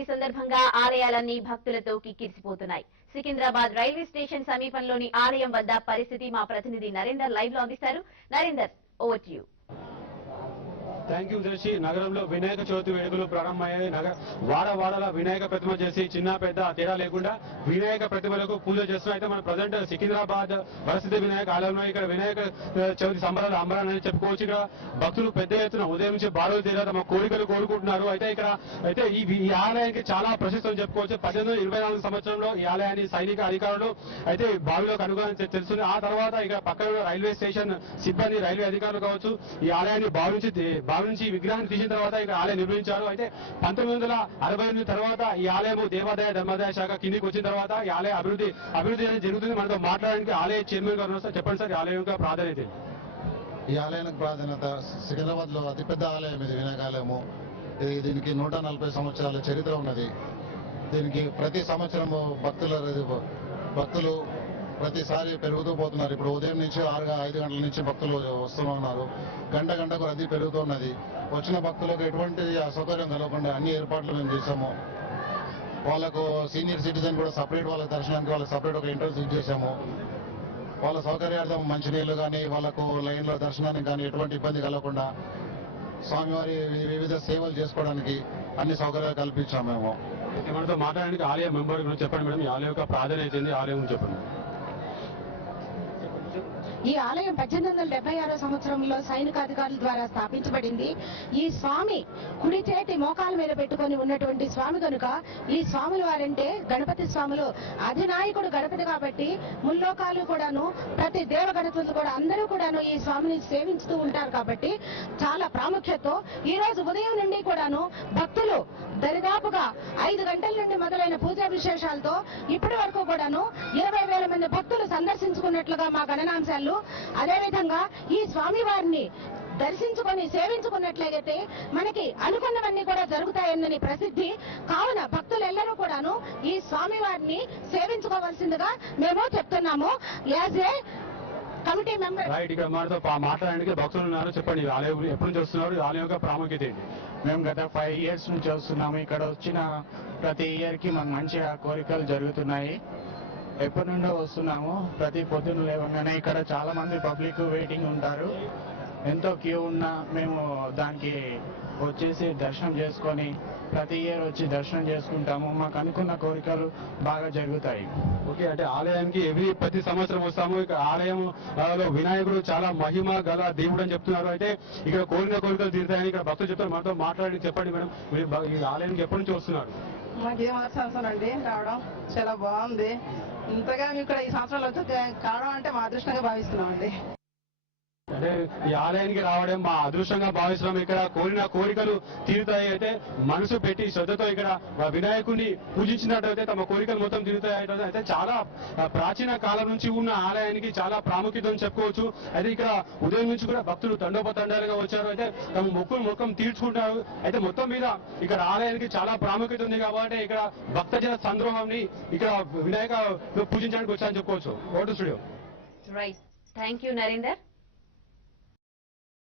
చతుర్థి సందర్భంగా ఆలయాలన్నీ భక్తులతో కిక్కిరిసిపోతున్నాయి. Secunderabad railway station సమీపంలోని ఆలయం వద్ద పరిస్థితి మా ప్రతినిధి నరేందర్ లైవ్ లో అందిస్తారు. Narender, over to you. Thank you Darsi. నగరంలో వినాయక చవితి వేడుకలు ప్రారంభమయ్యాయి. వాడవాడల వినాయక ప్రతిమ చేసి చిన్న పెద్ద తేడా లేకుండా వినాయక ప్రతిమలకు పూజ చేస్తున్నాం. అయితే మన ప్రజెంట్ సికింద్రాబాద్ వరసిద్ధి వినాయక ఆలయంలో ఇక్కడ వినాయక చవితి సంబరాలు అంబరాలని చెప్పుకోవచ్చు. ఇక్కడ భక్తులు పెద్ద ఎత్తున ఉదయం నుంచి బారులు తీరా తమ కోరికలు కోరుకుంటున్నారు. అయితే ఈ ఆలయానికి చాలా ప్రసిద్ధం చెప్పుకోవచ్చు. 1824 సంవత్సరంలో ఈ ఆలయాన్ని సైనిక అధికారులు అయితే బావిలో కనుగొని తెలుస్తుంది. ఆ తర్వాత ఇక్కడ పక్కన రైల్వే స్టేషన్ సిబ్బంది, రైల్వే అధికారులు కావచ్చు, ఈ ఆలయాన్ని బావి నుంచి విగ్రహాన్ని తీసిన తర్వాత ఇక్కడ ఆలయం నిర్మించారు. అయితే 1968 తర్వాత ఈ ఆలయం దేవాదాయ ధర్మాదాయ శాఖ కిందికి వచ్చిన తర్వాత ఈ ఆలయ అభివృద్ధి అనేది జరుగుతుంది. మనతో మాట్లాడడానికి ఆలయ చైర్మన్ గారు వస్తారు. చెప్పండి సార్, ఈ ఆలయం యొక్క ప్రాధాన్యత. ఈ ఆలయానికి ప్రాధాన్యత సికింద్రాబాద్ లో అతిపెద్ద ఆలయం ఇది, వినాయక ఆలయము. దీనికి 140 సంవత్సరాల చరిత్ర ఉన్నది. దీనికి ప్రతి సంవత్సరము భక్తులు ప్రతిసారి పెరుగుతూ పోతున్నారు. ఇప్పుడు ఉదయం నుంచి 5 గంటల నుంచి భక్తులు వస్తున్నారు. గంటకు రద్దీ పెరుగుతున్నది. వచ్చిన భక్తులకు ఎటువంటి అసౌకర్యం కలగకుండా అన్ని ఏర్పాట్లు మేము చేశాము. వాళ్ళకు సీనియర్ సిటిజన్ కూడా సపరేట్, వాళ్ళ దర్శనానికి వాళ్ళకి సపరేట్ ఒక ఎంట్రన్స్ చేశాము. వాళ్ళ సౌకర్యార్థం మంచినీళ్లు కానీ, వాళ్ళకు లైన్లో దర్శనానికి కానీ ఎటువంటి ఇబ్బంది కలగకుండా స్వామివారి వివిధ సేవలు చేసుకోవడానికి అన్ని సౌకర్యాలు కల్పించాము మేము. మనతో మాట్లాడడానికి ఆలయ మెంబర్ గురించి చెప్పండి మేడం. ఈ ఆలయం యొక్క ప్రాధాన్యత ఏంది, ఆలయం చెప్పండి. ఈ ఆలయం 1876 సంవత్సరంలో సైనికాధికారుల ద్వారా స్థాపించబడింది. ఈ స్వామి కుడి చేతి మోకాల మీద పెట్టుకొని ఉన్నటువంటి స్వామి కనుక ఈ స్వాముల వారంటే గణపతి స్వాములు అధినాయకుడు గణపతి కాబట్టి ముల్లోకాలు కూడాను, ప్రతి దేవ గణపతులు కూడా అందరూ కూడాను ఈ స్వామిని సేవించుతూ ఉంటారు. కాబట్టి చాలా ప్రాముఖ్యతతో ఈ రోజు ఉదయం నుండి కూడాను భక్తులు దరిదాపుగా 5 గంటల నుండి మొదలైన పూజా విశేషాలతో ఇప్పటి వరకు కూడాను 20,000 మంది భక్తులు సందర్శించుకున్నట్లుగా మా గణనాంశాలు. అదేవిధంగా ఈ స్వామి వారిని దర్శించుకొని సేవించుకున్నట్లయితే మనకి అనుకున్నవన్నీ కూడా జరుగుతాయని ప్రసిద్ధి. కావున భక్తులెల్లరూ కూడాను ఈ స్వామి వారిని సేవించుకోవాల్సిందిగా మేము చెప్తున్నాము. As a committee member right, ఇక్కడ మనతో మాట్లాడడానికి భక్తులు ఉన్నారు. చెప్పండి, ఆలయం ఎప్పుడు నుంచి వస్తున్నారు, ఆలయం యొక్క ప్రాముఖ్యత ఏంటి? మేము గత 5 years నుంచి వస్తున్నాము. ఇక్కడ వచ్చిన ప్రతి ఇయర్ కి మాకు మంచిగా కోరికలు జరుగుతున్నాయి. ఎప్పటి నుండో వస్తున్నాము. ప్రతి పొద్దున్న లేవగానే ఇక్కడ చాలా మంది పబ్లిక్ వెయిటింగ్ ఉంటారు. ఎంతో క్యూ ఉన్నా మేము దానికి వచ్చేసి దర్శనం చేసుకొని ప్రతి ఇయర్ వచ్చి దర్శనం చేసుకుంటాము. మాకు అనుకున్న కోరికలు బాగా జరుగుతాయి. ఓకే, అంటే ఆలయానికి ప్రతి సంవత్సరం వస్తాము. ఇక్కడ ఆలయంలో వినాయకుడు చాలా మహిమ గల దేవుడు అని చెప్తున్నారు. అయితే ఇక్కడ కోరిన కోరికలు తీరుతాయని ఇక్కడ భక్తులు చెప్తారు. మనతో మాట్లాడి చెప్పండి మేడం, మీరు ఈ ఆలయానికి ఎప్పటి నుంచి వస్తున్నారు? మాకు ఏ సంవత్సరం అండి రావడం చాలా బాగుంది. ఇంతగా ఇక్కడ ఈ సంవత్సరాలు వచ్చి కావడం అంటే మా అదృష్టంగా భావిస్తున్నాం అండి. అంటే ఈ ఆలయానికి రావడం మా అదృష్టంగా భావిస్తున్నాం. ఇక్కడ కోరిన కోరికలు తీరుతాయి. అయితే మనసు పెట్టి శ్రద్ధతో ఇక్కడ వినాయకుడిని పూజించినట్టయితే తమ కోరికలు మొత్తం తీరుతాయి. అయితే చాలా ప్రాచీన కాలం నుంచి ఉన్న ఆలయానికి చాలా ప్రాముఖ్యత అని చెప్పుకోవచ్చు. అయితే ఇక్కడ ఉదయం నుంచి కూడా భక్తులు తండోపతండాలుగా వచ్చారు. అయితే తమ మొక్కం తీర్చుకుంటారు. అయితే మొత్తం మీద ఇక్కడ ఆలయానికి చాలా ప్రాముఖ్యత ఉంది కాబట్టి ఇక్కడ భక్తజన సంద్రోహాన్ని ఇక్కడ వినాయక పూజించడానికి వచ్చారని చెప్పుకోవచ్చు. Vote studio. Right, thank you Narender.